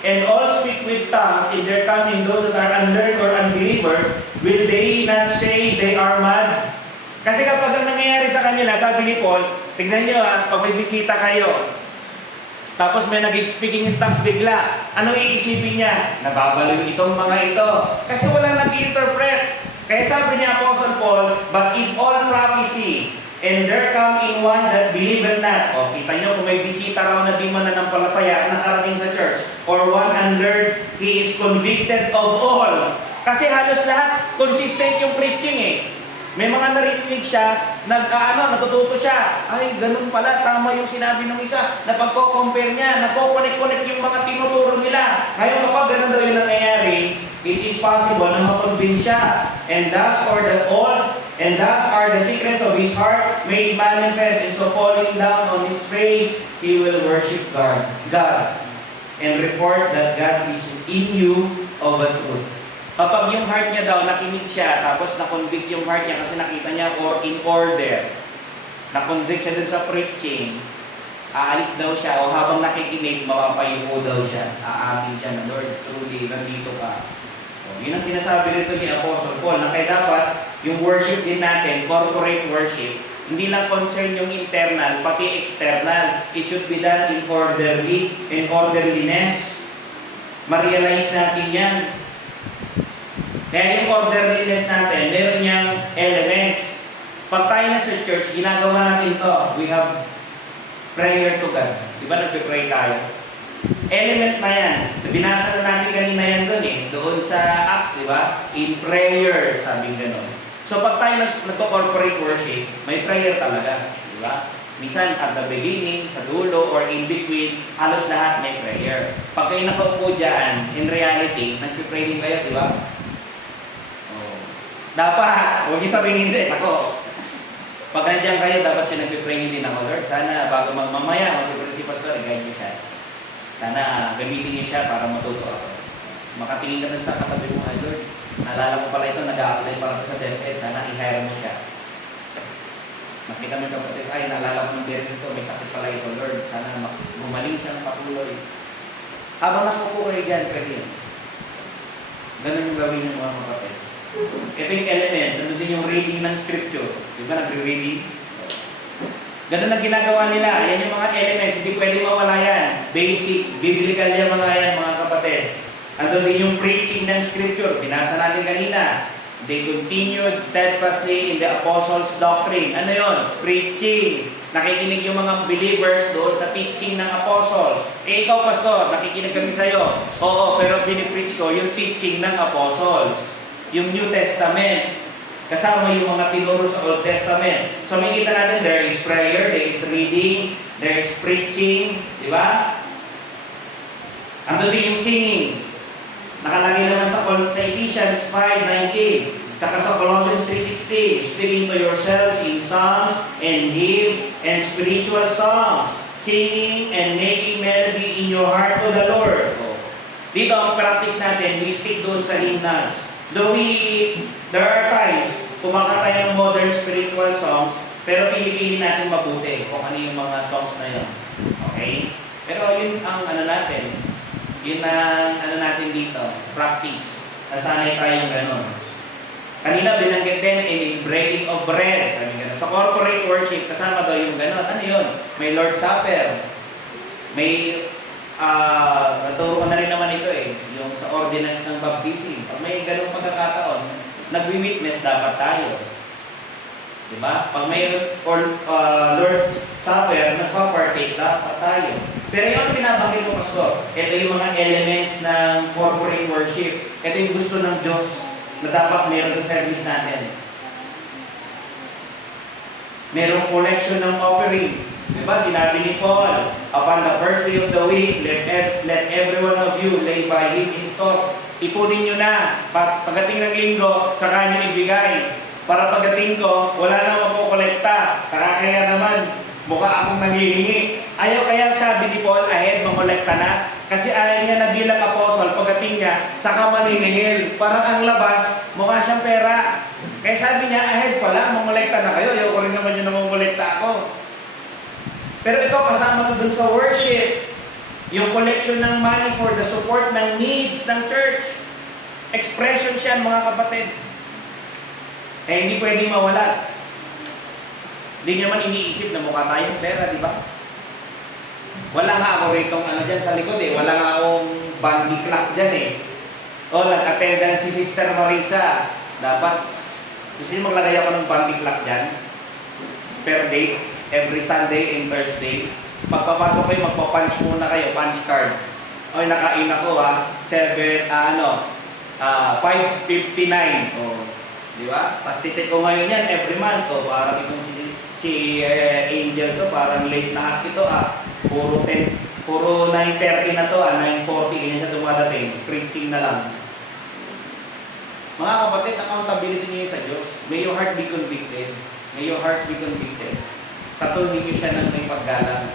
and all speak with tongues, if there come in those that are unlearned or unbelievers, will they not say they are mad? Kasi kapag ang nangyayari sa kanila, sabi ni Paul, tignan niyo pag may bisita kayo, tapos may nag-speaking in tongues bigla. Anong iisipin niya? Nababaliw itong mga ito. Kasi walang nag-interpret. Kaya sabi niya Apostle Paul, but if all prophecy, and there come in one that believeth not. Kita niyo kung may bisita raw na di mananampalataya nakarating sa church, or one unlearned, he is convicted of all. Kasi halos lahat, consistent yung preaching eh. May mga narinig siya, natututo siya. Ay, ganun pala, tama yung sinabi ng isa. Napagko-compare niya, nagko-connect yung mga tinuturo nila. Ngayon kapag ganun daw yung nangyayari, it is possible na makonvince siya. And thus are the secrets of his heart made manifest. And so falling down on his face, he will worship God. And report that God is in you of a truth. Kapag yung heart niya daw, nakinig siya, tapos na-convict yung heart niya kasi nakita niya in order, na-convict siya dun sa preaching, aalis daw siya, o habang nakikinig, mapapayuko daw siya, aamin siya na, Lord, truly, nandito ka. Yun ang sinasabi rito ni Apostle Paul, na kaya dapat yung worship din natin, corporate worship, hindi lang concern yung internal, pati external. It should be done in orderliness. Ma-realize natin yan. Kaya yung orderliness natin, meron niyang elements. Pag tayo na sa church, ginagawa natin to. We have prayer to God. Di ba nagpe-pray tayo? Element na yan. Binasa na natin kanina yan doon eh. Doon sa Acts, di ba? In prayer, sabing gano'n. So pag tayo nagko-corporate worship, may prayer talaga. Di ba? Minsan at the beginning, sa dulo, or in between, halos lahat may prayer. Pag kayo nakaupo dyan, in reality, nagpe-pray din kayo, di ba? Dapat, huwag niyo sabihin hindi. Ako, pag nandiyan kayo, dapat yung nagpipray din ako, Lord. Sana bago magmamaya, mag-pray si Pastor, i-guide niyo siya. Sana gamitin niyo siya para matuto ako. Makatingin ka dun sa katabi mo, ay Lord, naalala ko pala ito, nag-a-apply para sa DepEd, sana i-hire mo siya. Nakita mo yung kapatid, ay naalala ko ng beres ito, may sakit pala ito, Lord, sana gumaling siya ng patuloy. Habang nakupo kayo dyan, pwede yun. Ganun yung gawin ng mga kapatid. Ito yung elements, ano din yung reading ng scripture. Di ba nagre-reading? Ganun ang ginagawa nila. Yan yung mga elements, hindi pwede mawala yan. Basic, biblical yan mga yan, mga kapatid. Ano din yung preaching ng scripture. Binasa natin kanina. They continued steadfastly in the apostles' doctrine. Ano yon? Preaching. Nakikinig yung mga believers doon sa teaching ng apostles. Eh ikaw, pastor, nakikinig kami sa'yo. Oo, pero pinipreach ko yung teaching ng apostles. Yung New Testament. Kasama yung mga tinuro sa Old Testament. So makikita natin, there is prayer, there is reading, there is preaching. Di ba? Ando din yung singing. Nakalagay naman sa Ephesians 5:19. Tsaka sa Colossians 3:16, speaking to yourselves in psalms and hymns and spiritual songs, singing and making melody in your heart to the Lord. Dito ang practice natin, we stick doon sa hymnals. Though there are times, kumakanta tayo ng modern spiritual songs, pero pinipili natin mabuti kung ano yung mga songs na yun. Okay? Pero yun ang natin, yun ang natin dito, practice. Nasanay tayong gano'n. Kanina binanggit din in breaking of bread. Sabi gano'n. Sa corporate worship, kasama daw yung gano'n. Ano yun? May Lord's Supper. May, naturo ko na rin naman ito eh. Yung sa ordinance ng baptism. Pag may gano'ng pagkakataon, nagwi-witness dapat tayo. Diba? Pag may Lord's Supper, nagpa-partake dapat tayo. Pero yung pinabanggit ko, Pastor, ito yung mga elements ng corporate worship. Ito yung gusto ng Diyos na dapat meron sa service natin. Merong collection ng offering. Diba? Sinabi ni Paul, upon the first day of the week, let every one of you lay by him in store. Ipunin nyo na. Pagdating ng linggo, saka nyo ibigay. Para pagdating ko, wala na makukolekta. Saka kaya naman, mukha akong nanghihingi. Ayaw kaya sabi ni Paul, ahead, mamolekta na. Kasi ayaw niya na bilang apostol, pagdating niya, saka maniningil. Parang ang labas, mukha siyang pera. Kaya sabi niya, ahead pala, mamolekta na kayo. Ayaw ko rin naman yun na mamolekta ako. Pero ito, kasama ko dun sa worship. Yung collection ng money for the support ng needs ng church. Expression siya, mga kapatid. Eh, hindi pwedeng mawala. Hindi naman iniisip na mukha tayong pera, di ba? Wala nga ako rito dyan sa likod eh. Wala nga akong bandy clock dyan eh. O, nag-attendance si Sister Marisa. Dapat, gusto niyo maglagay ako ng bandy clock dyan? Per day, every Sunday and Thursday. Pagpapasok kayo, magpapunch muna kayo, punch card. O, nakain ako 5:59. O, di ba? Tapos titik ko ngayon yan, every month. O, parang itong si Angel to, parang late na hack ito puro 9:30 na to 9:40 ganyan siya dumadating, preaching na lang. Mga kapatid, accountability niyo sa Diyos. May your heart be convicted. May your heart be convicted. Tatuhin niyo siya ng may paggalang.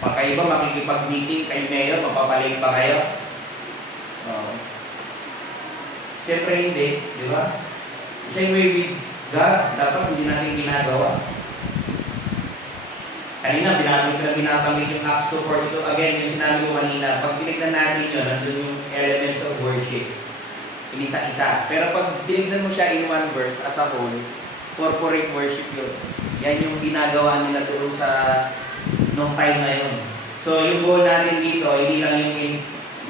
Pag kayo ba makikipag-meeting kay Mayor, mapapalig pa kayo? Siyempre hindi, di ba? Same way with God, dapat hindi natin ginagawa. Kanina, binabanggit yung Acts 2:42. Again, yung sinabi ko kanina, pag tinignan natin yun, nandun yung elements of worship. Inisa-isa. Pero pag tinignan mo siya in one verse, as a whole, corporate worship yun. Yan yung ginagawa nila doon sa nung time na yun. So, yung goal natin dito, hindi lang yung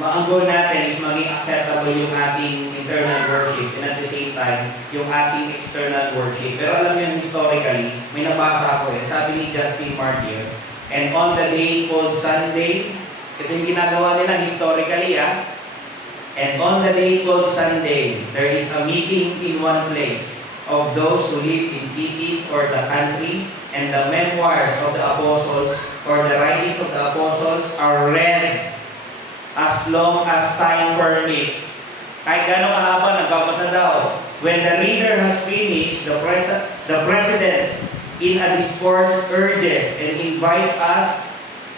ang goal natin is maging acceptable yung ating internal worship and at the same time, yung ating external worship. Pero alam niyo, historically, may nabasa ako sabi ni Justin Martyr, and on the day called Sunday, ito yung ginagawa nila historically, and on the day called Sunday, there is a meeting in one place of those who live in cities or the country, and the memoirs of the apostles or the writings of the apostles are read as long as time permits. Kahit gano'ng kahaba, nagbabasa daw. When the leader has finished, the president in a discourse urges and invites us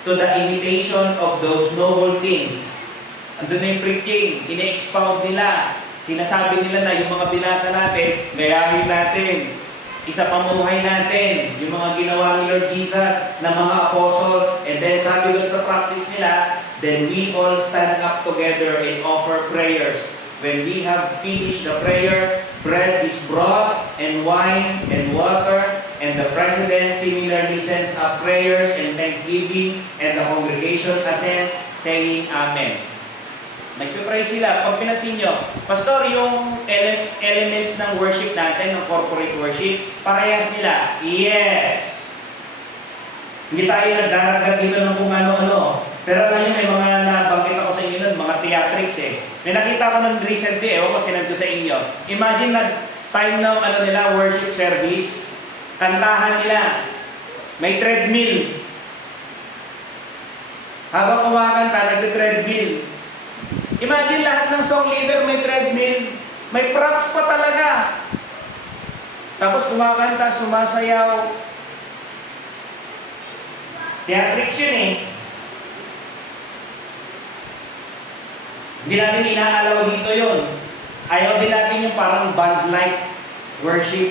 to the imitation of those noble things. Andun na yung preaching, ine-expound nila. Sinasabi nila na yung mga binasa natin, gayahin natin. Isa pamuhay natin, yung mga ginawa ni Lord Jesus na mga apostles. And then sabi doon sa practice nila, then we all stand up together and offer prayers. When we have finished the prayer, bread is brought, and wine and water, and the president similarly sends up prayers and thanksgiving, and the congregation assents, saying Amen. Nagpipray sila. Pag pinansin nyo, Pastor, yung elements ng worship natin, ng corporate worship, parehas nila. Yes! Hindi tayo nagdaragdag dito ng kung ano-ano. Pero alam nyo, may mga nabanggit ako sa inyo nun, mga theatrics eh. May nakita ko nun recently, ewan ko sinanto sa inyo. Imagine time ng nila, worship service, kantahan nila, may treadmill. Habang kumakanta, nagte-treadmill. Imagine lahat ng song leader may treadmill, may props pa talaga. Tapos kumakanta, sumasayaw. Theatrics yun eh. Hindi natin inaalaw dito yun. Ayaw din natin yung parang band-like worship.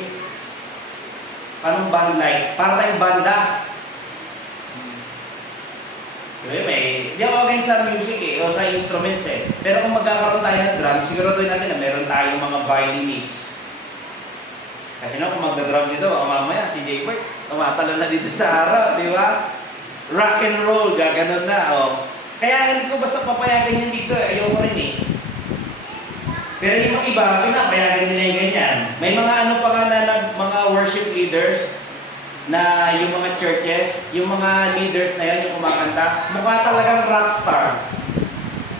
Anong band-like? Para tayong banda. Hindi ako against sa music eh, o sa instruments eh. Pero kung magkakaroon tayo ng drums, siguraduhin natin na meron tayong mga violinists. Kasi kung magda-drum dito, mamaya si Jay Bert, tumatalo na dito sa harap, di ba? Rock and roll, gaganon na, oh. Kaya hindi ko basta papayagan yun dito, ayoko rin eh. Pero yung iba, pinapayagan nila yung ganyan. May mga pa nga na mga worship leaders, na yung mga churches, yung mga leaders na yan, yung kumakanta, mukha talagang rockstar.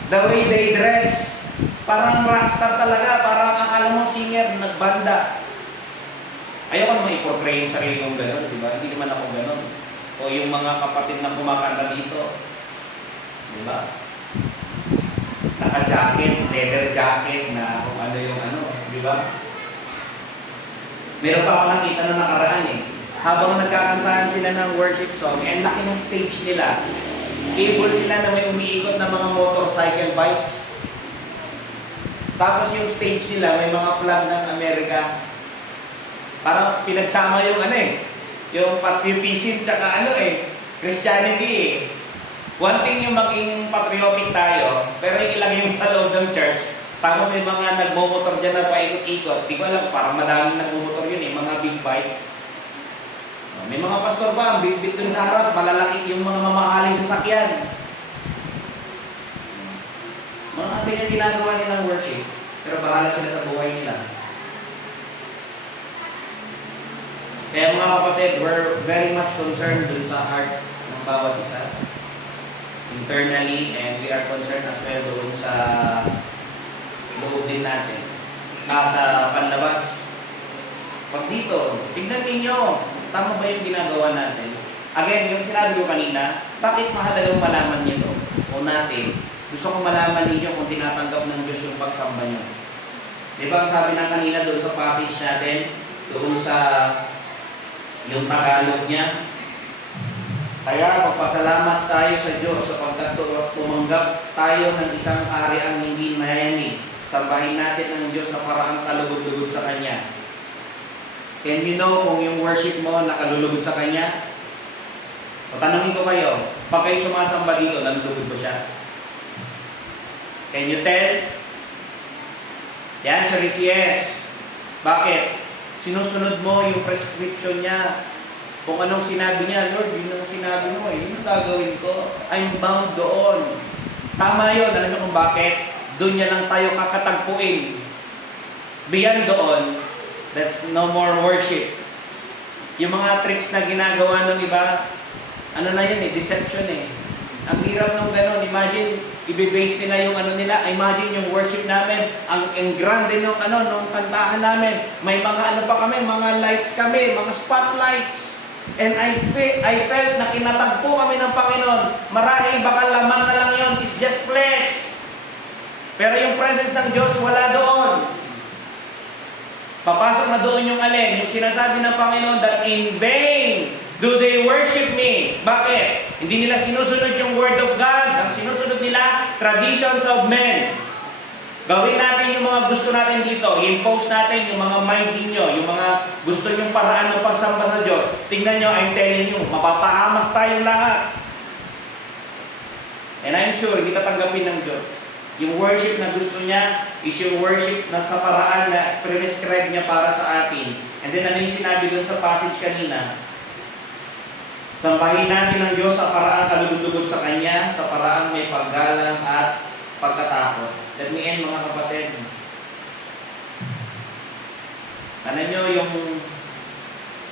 The way they dress, parang rockstar talaga, parang akala mo singer, nagbanda. Ayoko naman i-portray yung sarili kong gano'n, di ba? Hindi naman ako gano'n. O yung mga kapatid na kumakanta dito, di ba? Naka-jacket, leather jacket na kung ano yung di ba? Meron pa ako nakita na nakaraan eh. Habang nagkakantahan sila ng worship song, and laki ng stage nila, able sila na may umiikot na mga motorcycle bikes. Tapos yung stage nila, may mga flag ng Amerika. Parang pinagsama yung yung patriotism tsaka Christianity eh. One thing yung maging patriotic tayo, pero yung ilagay mo sa loob ng church, tapos may mga nagmomotor dyan na paikot-ikot. Di ko alam, parang madaming nagmomotor yun eh, mga big bike. May mga pastor pa, ang bit-bit dun sa harap, malalaki yung mga mamahaling sasakyan. Mga ganyan ginagawa nilang worship, pero bahala sila sa buhay nila. Kaya mga kapatid, we're very much concerned dun sa heart ng bawat isa. Internally, and we are concerned as well doon sa loob din natin. Sa panlabas. Pag dito, tignan ninyo, tama ba yung ginagawa natin? Again, yung sinabi ko kanina, bakit mahalagang malaman niyo to? O natin, gusto kong malaman ninyo kung tinatanggap ng Diyos yung pagsamba niyo. Di ba ang sabi na kanina doon sa passage natin, doon sa yung Tagalog niya, kaya magpasalamat tayo sa Diyos sapagkat tumanggap tayo ng isang ari-ang hindi mayani. Sambahin natin ang Diyos sa paraang kalugod-lugod sa Kanya. Can you know kung yung worship mo nakalulugod sa Kanya? Tatanungin ko kayo, pag kayo sumasamba dito, nalulugod ba siya? Can you tell? The answer is yes. Bakit? Sinusunod mo yung prescription niya. Kung anong sinabi niya, Lord, yun ang sinabi mo, yun ang gagawin ko. I'm bound doon. Tama yun. Alam niyo kung bakit? Doon niya lang tayo kakatagpuin. Beyond doon, that's no more worship. Yung mga tricks na ginagawa ng iba, na yun deception eh. Ang hirap nung gano'n, imagine, i-base nila yung nila, imagine yung worship namin, ang grande nung nung kantahan namin, may mga pa kami, mga lights kami, mga spotlights. And I felt na kinatagpo kami ng Panginoon. Marahil baka laman na lang yun, it's just flesh. Pero yung presence ng Diyos, wala doon. Papasok na doon yung alin, yung sinasabi ng Panginoon that in vain do they worship me. Bakit? Hindi nila sinusunod yung Word of God. Ang sinusunod nila, traditions of men. Gawin natin yung mga gusto natin dito. I-impose natin yung mga mind ninyo, yung mga gusto nyong paraan ng pagsamba sa Diyos. Tingnan nyo, I'm telling you, mapapahamak tayong lahat. And I'm sure, hindi tatanggapin ng Diyos. Yung worship na gusto niya is yung worship na sa paraan na prescribe niya para sa atin. And then ano yung sinabi doon sa passage kanina? Sambahin natin ang Diyos sa paraan kalugod-lugod sa Kanya, sa paraan may paggalang at pagkatakot. Let me end, mga kapatid. Alam nyo, yung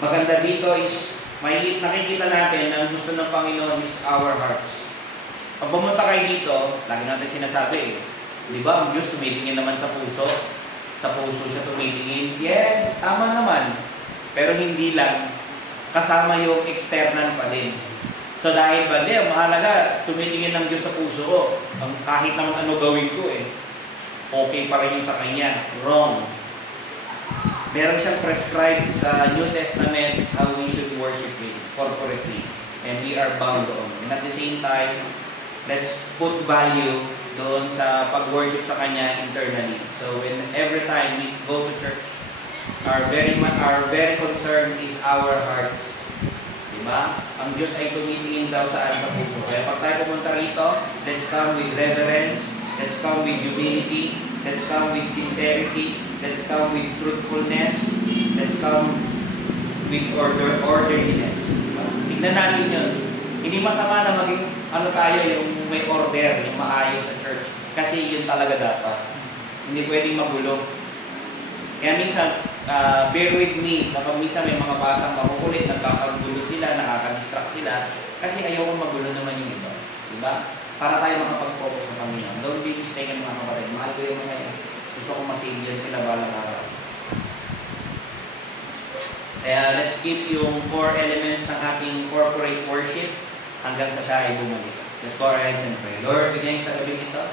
maganda dito is may nakikita natin na ang gusto ng Panginoon is our hearts. Pag pumunta kayo dito, lagi natin sinasabi di ba, ang Diyos tumitingin naman sa puso. Sa puso siya tumitingin. Yes, tama naman. Pero hindi lang. Kasama yung external pa din. So dahil ba, ang mahalaga, tumitingin ng Diyos sa puso ko. Kahit naman ano gawin ko okay pa rin yung sa Kanya. Wrong. Meron siyang prescribed sa New Testament how we should worship Him corporately. And we are bound doon. And at the same time, let's put value doon sa pag-worship sa Kanya internally. So when every time we go to church, our very concern is our hearts. Diba? Ang Diyos ay tumitingin daw saan sa puso. Kaya pag tayo pumunta rito, let's come with reverence, let's come with humility, let's come with sincerity, let's come with truthfulness, let's come with orderliness. Diba? Tignan natin yun. Hindi masama na maging tayo yung may order, yung maayos sa church. Kasi yun talaga dapat. Hindi pwedeng magulo. Kaya minsan, bear with me, kapag minsan may mga batang makukulit, nagkakagulo sila, nakaka-distract sila, kasi ayoko magulo naman yung iba. Diba? Para tayo makapag-focus sa Panginoon. Don't be mistaken, mga kapatid. Mahal ko yung mga yan. Gusto kong masigyan sila balang araw. Kaya let's keep yung core elements ng ating corporate worship hanggang sa siya ay bumalik. Let's bow our heads and pray. Lord, again sa gabi ito,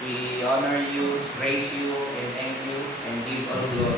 we honor you, praise you, and thank you, and give all glory.